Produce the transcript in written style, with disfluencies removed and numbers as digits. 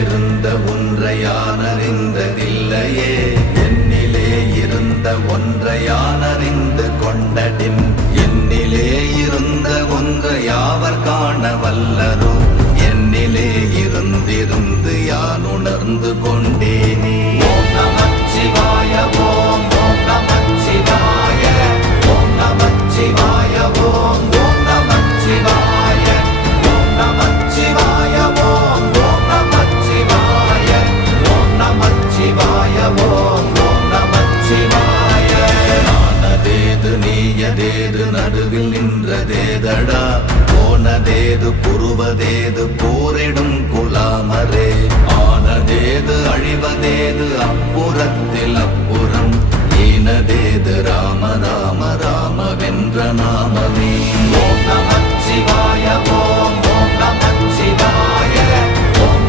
இருந்த ஒன்றை யான் அறிந்ததில்லையே, என்னிலே இருந்த ஒன்றை யான் அறிந்து கொண்டடின், என்னிலே இருந்த ஒன்றை யாவர் காண வல்லரோ, என்னிலே இருந்திருந்து யான் உணர்ந்து கொண்டேனே. ஓம் நமச்சிவாய ஓம் ஓம் நமச்சிவாய ஓம் நமச்சிவாய ஓம் ஓம் நமச்சிவாய ஓம் நமச்சிவாய ஓம் ஓம் நமச்சிவாய ஓம் நமச்சிவாய ஓம் ஓம் நமச்சிவாய. நானதேது நீயதேது நடுவில் நின்றதேதடா, போனதேது புருவதேது